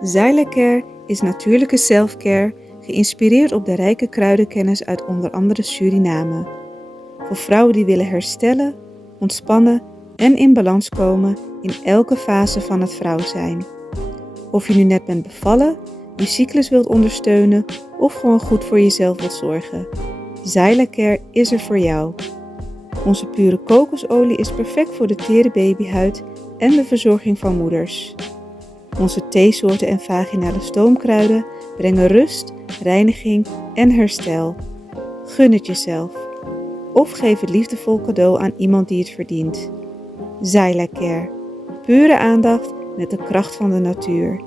Zylecare is natuurlijke selfcare geïnspireerd op de rijke kruidenkennis uit onder andere Suriname. Voor vrouwen die willen herstellen, ontspannen en in balans komen in elke fase van het vrouw zijn. Of je nu net bent bevallen, je cyclus wilt ondersteunen of gewoon goed voor jezelf wilt zorgen. Zylecare is er voor jou. Onze pure kokosolie is perfect voor de tere babyhuid en de verzorging van moeders. Onze theesoorten en vaginale stoomkruiden brengen rust, reiniging en herstel. Gun het jezelf. Of geef het liefdevol cadeau aan iemand die het verdient. Zylecare. Pure aandacht met de kracht van de natuur.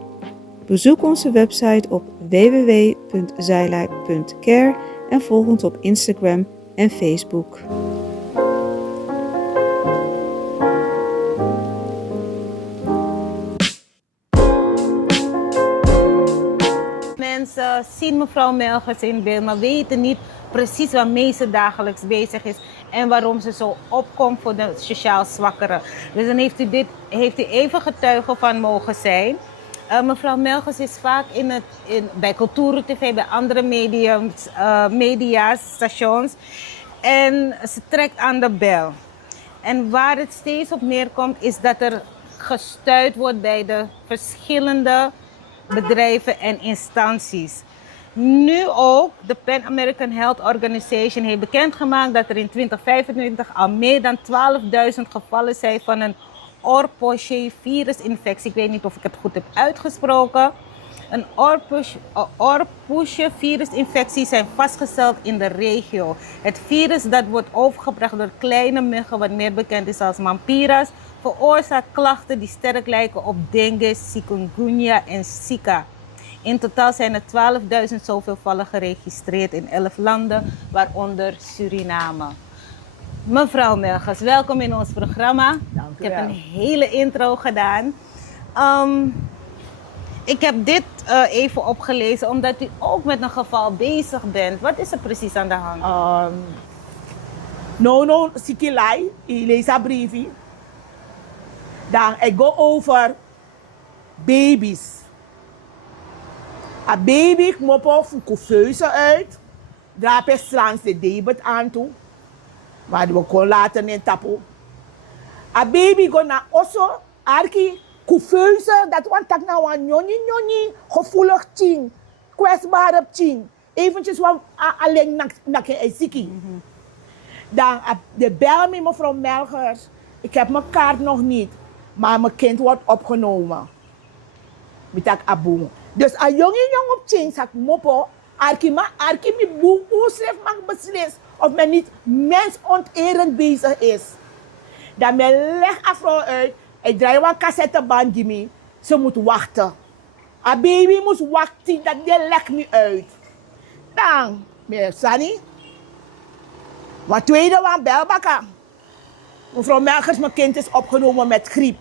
Bezoek onze website op www.zyla.care en volg ons op Instagram en Facebook. Mensen zien mevrouw Melchers in beeld, maar weten niet precies waarmee ze dagelijks bezig is en waarom ze zo opkomt voor de sociaal zwakkeren. Dus dan heeft u even getuige van mogen zijn. Mevrouw Melchers is vaak bij Cultuur TV, bij andere mediastations en ze trekt aan de bel. En waar het steeds op neerkomt is dat er gestuurd wordt bij de verschillende bedrijven en instanties. Nu ook, de Pan American Health Organization heeft bekendgemaakt dat er in 2025 al meer dan 12.000 gevallen zijn van een Oropouche-virusinfectie. Ik weet niet of ik het goed heb uitgesproken. Een Oropouche-virusinfectie zijn vastgesteld in de regio. Het virus dat wordt overgebracht door kleine muggen, wat meer bekend is als mampiras, veroorzaakt klachten die sterk lijken op dengue, chikungunya en Zika. In totaal zijn er 12.000 zoveel vallen geregistreerd in 11 landen, waaronder Suriname. Mevrouw Melchers, welkom in ons programma. Dank u Ik heb wel. een hele intro gedaan. Ik heb dit even opgelezen omdat u ook met een geval bezig bent. Wat is er precies aan de hand? No, sikilai, ik lees een briefje. Dan ik go over baby's. Een baby moet op een couveuse uit. Draap je straks de debet aan toe. Maar we kunnen later in tappen. Een baby go naar osso, arki, couveuse, dat want tak nou een nyoni, gevoelig tien, kwetsbaar tien. Eventjes wat alleen nak je ziki. Dan de bel me mevrouw Melchers. Ik heb mijn kaart nog niet, maar mijn kind wordt opgenomen. Met dat aboom. Dus een jongen op 10 zegt mopo, arki mi boem, schrift mag beslissen of men niet mensonterend bezig is. Dan men legt een vrouw uit, ik draai een cassetteband die me, ze moet wachten. Een baby moet wachten, dat die legt me uit. Dan, meneer Sani, wat tweede was belbakken. Mevrouw Melchers, mijn kind is opgenomen met griep.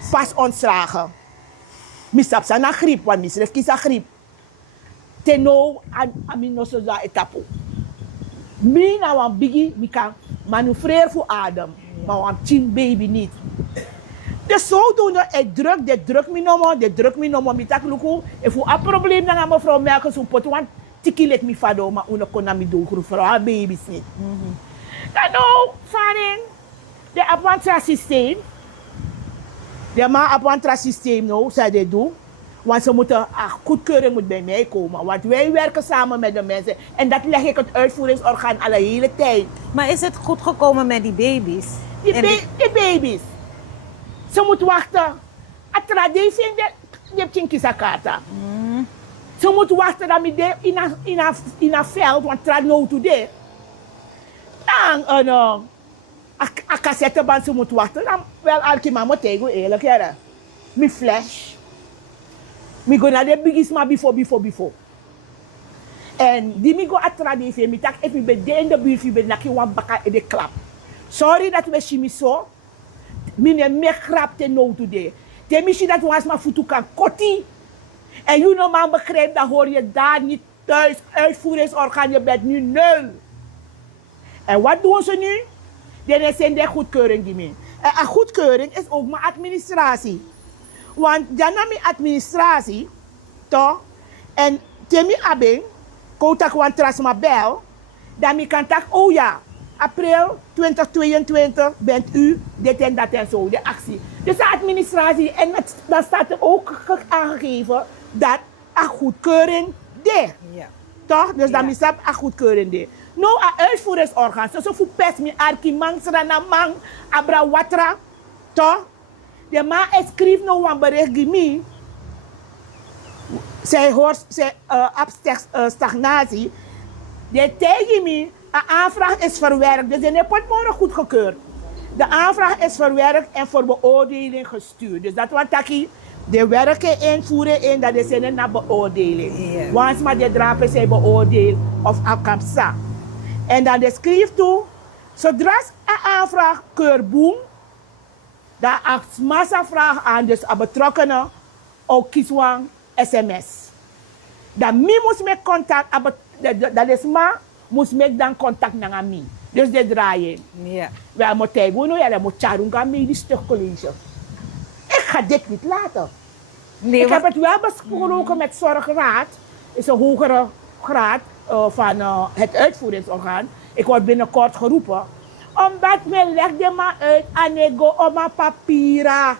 Vast ontslagen. Misap sana griep, want misref kisa griep. Teno amino soza etapo. Mi na wan bigi, mi kan manoeuvreren voor adem. Maar wan chin baby niet. Dus zodoende, ik druk me nomo, mi tak luku. En voor een probleem dan aan mevrouw Melchers, een pot, want tiki let mi fado, maar una kon mi doen voor haar baby's niet. Dan nou, varing, de apwantra-systeem. De man apwantra-systeem nou, zij dit doen. Want ze moeten, goedkeuring moet bij mij komen. Want wij werken samen met de mensen. En dat leg ik het uitvoeringsorgaan al de hele tijd. Maar is het goed gekomen met die baby's? Die baby's. Ze moeten wachten. A traditie de kinkisakata. Ze moeten wachten dat we in een veld, want trad nou today. Dan een cassetteband ze moeten wachten. Dan wel alke mama tegen eerlijk ja. Mi flash. Mi go naar de biggest maar before. En die mi go a traditie, mi tak even bij de in de buurt bij naki wan baka in de klap. Sorry dat we shimi zo. Mi ne me grap te no today. Te misschien dat was maar voetu kan kotti. En je normaal begrijpt, dan hoor je daar niet thuis. Uitvoeringsorgaan, je bent nu nul. En wat doen ze nu? Dan zijn de goedkeuring die mee. En een goedkeuring is ook mijn administratie. Want dan na mijn administratie, toch? En temi abing, koutak wan trasma bel, dan mi kan tak, oh ja, april 2022 bent u dit en dat en zo, de actie. Dus de administratie, en dan staat er ook aangegeven dat een goedkeuring deed. Ja. Toch? Dus Ja. dan is dat een goedkeuring deed. Nou, een uitvoeringsorgaan, zo voor pers mi arki mangsra na mang, abra watra, toch? De man schreef nou een bericht gimi. Zij hoort stagnatie. De tegen me, een aanvraag is verwerkt. Dus de wordt morgen goedgekeurd. De aanvraag is verwerkt en voor beoordeling gestuurd. Dus dat wat taki, de werken invoeren in, dat is in naar beoordeling. Yeah. Once maar de drapen zijn beoordeeld of afkamsa. En dan de schreef toe, zodra een aanvraag keurboem, dan acht massa vraag aan dus aan betrokkenen ook kieswang sms. Dan mi moest met contact, dat is maar moest met dan contact naar mij. Dus de draaien. Ja. Wij moeten gewoon, ja, dan moet charunga medisch stuk college. Ik ga dit niet laten. Nee, Ik heb het wel besproken met Zorgraad, is een hogere graad van het uitvoeringsorgaan. Ik word binnenkort geroepen. Omdat men legde me uit aan ego om mijn papieren.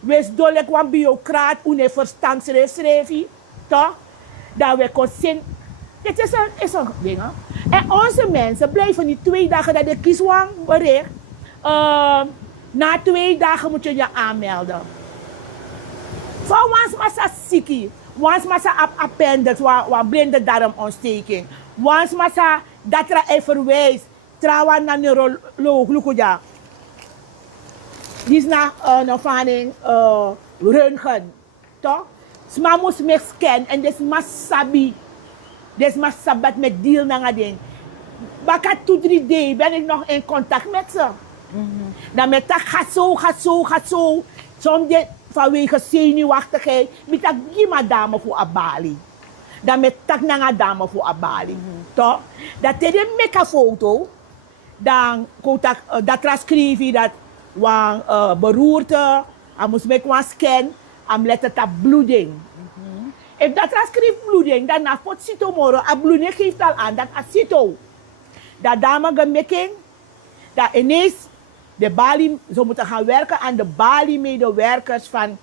Wees dodelijk een bureaucraat, een verstandsreschrijf, toch? Dat we kunnen zien. Dit is een ding. En onze mensen blijven niet 2 dagen dat de kieswang bericht. Na 2 dagen moet je je aanmelden. Voor ons massa ziekie, ons massa appendix, wat blinde darmontsteking. Ons massa dat er een verwijs, trouwens naar neuroloog, lukuja. Die is naar een ervaring röntgen, toch? Sma moest me scan en des massabi, des massabat met deal naar ding. Baka 2-3 ben ik nog in contact met ze. Dan met dat gaat zo. Soms vanwege zenuwachtigheid, met dat gima dame voor Abali. Dan met dat nanga dame voor Abali. Toch? Dat is een meka foto. Dan dat schrijf je dat wan beroerte, hij moest met een scan, hij let het op bloeding. If dat schrijf bloeding, dan na pot sito moro, a bloeding geeft al aan dat a sito. Dat dame gemaking, dat ineens de Bali, ze moeten gaan werken aan de Bali-medewerkers van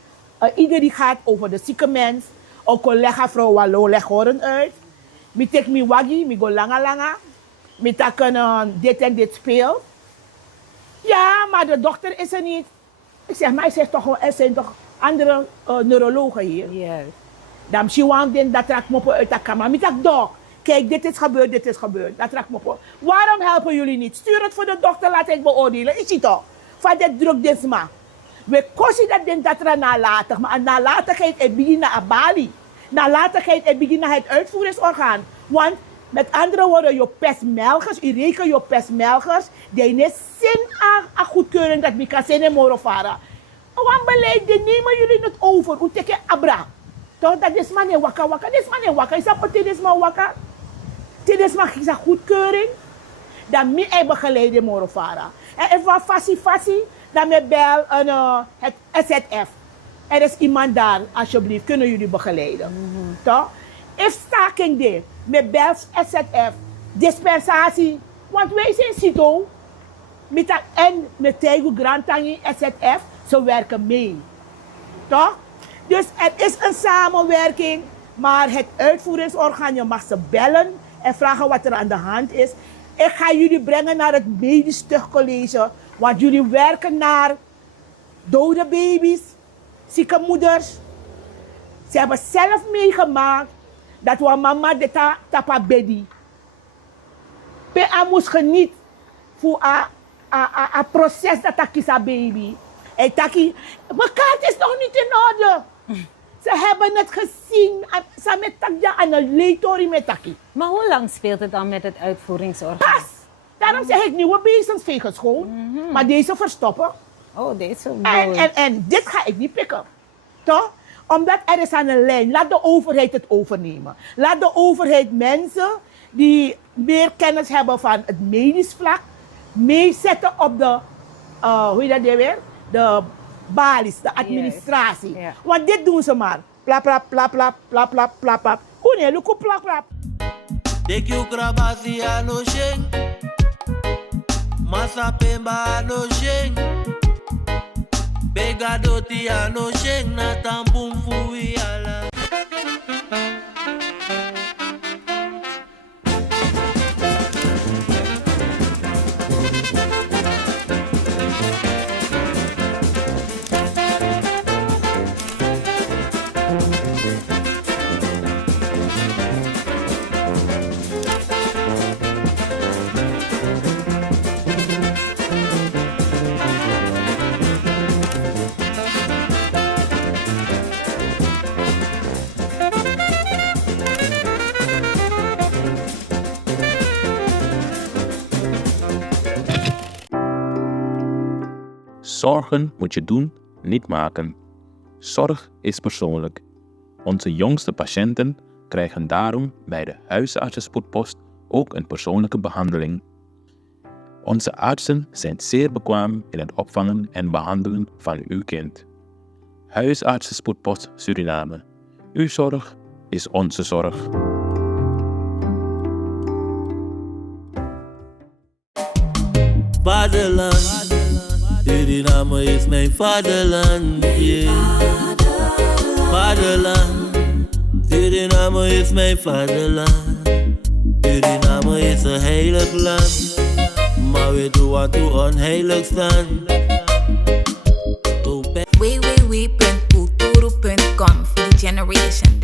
ieder die gaat over de zieke mens. Ook collega vrouw Wallo leg horen uit. Mi tek mi wagi, mi go langa. Mi takken dit en dit speelt. Ja, maar de dochter is er niet. Ik zeg, maar er zijn toch andere neurologen hier. Yes. Dan zie dat raakt me op uit de kamer. Mi tak dok. Kijk, dit is gebeurd. Dat raakt me op. Waarom helpen jullie niet? Stuur het voor de dokter, laat ik beoordelen. Is het toch? Van dit druk desma. We kosten dat den dat er nalatig. Maar nalatigheid is begin naar Bali. Nalatigheid is begin naar het uitvoeringsorgaan. Want met andere woorden, je pestmelkers, u rekent je pestmelkers, die niet zin aan goedkeuring dat we kan zijn in Morofara. Wat beleid, die nemen jullie het over. Hoe teken abra. Toch, dat is maar niet waka. Dit is maar niet waka. Is dat wat dit is maar waka? Dit is maar geen goedkeuring. Dan moet je begeleiden in Morofara. En even wat fassie, dan moet bel het SZF. Er is iemand daar, alsjeblieft, kunnen jullie begeleiden. Toch? If staking dit, met bel SZF, dispensatie. Want wij zijn CITO. En met Tegu Grantangi SZF, ze werken mee. Toch? Dus er is een samenwerking, maar het uitvoeringsorgaan, je mag ze bellen en vragen wat er aan de hand is. Ik ga jullie brengen naar het medisch tuchtcollege, want jullie werken naar dode baby's, zieke moeders. Ze hebben zelf meegemaakt dat we mama de tapa bedi. PA moest genieten voor een proces dat ik is baby. En taki, mijn kaart is nog niet in orde. Ze hebben het gezien. Ze met takja aan een leetori met taki. Maar hoe lang speelt het dan met het uitvoeringsorgaan? Pas! Daarom zeg ik nieuwe bezens vegen schoon. Maar deze verstoppen. Oh, deze En dit ga ik niet pikken. Toch? Omdat er is aan een lijn. Laat de overheid het overnemen. Laat de overheid mensen die meer kennis hebben van het medisch vlak meezetten op de, hoe heet dat weer? De balies, de administratie. Yes. Ja. Want dit doen ze maar. Plap, plap, plap, plap, plap, plap, plap, plap. Hoe nee, look op plap, plap. Dek you grabasi ano sheng, masa pemba ano sheng, bega doti ano sheng na tambum fui ala. Zorgen moet je doen, niet maken. Zorg is persoonlijk. Onze jongste patiënten krijgen daarom bij de huisartsenspoedpost ook een persoonlijke behandeling. Onze artsen zijn zeer bekwaam in het opvangen en behandelen van uw kind. Huisartsenspoedpost Suriname. Uw zorg is onze zorg. Vaderland, Suriname is mijn vaderland. Yeah. Vaderland, Suriname is mijn vaderland. Suriname is een heilig land, maar we doen wat toe onheilig staan. www.kulturu.com for the generation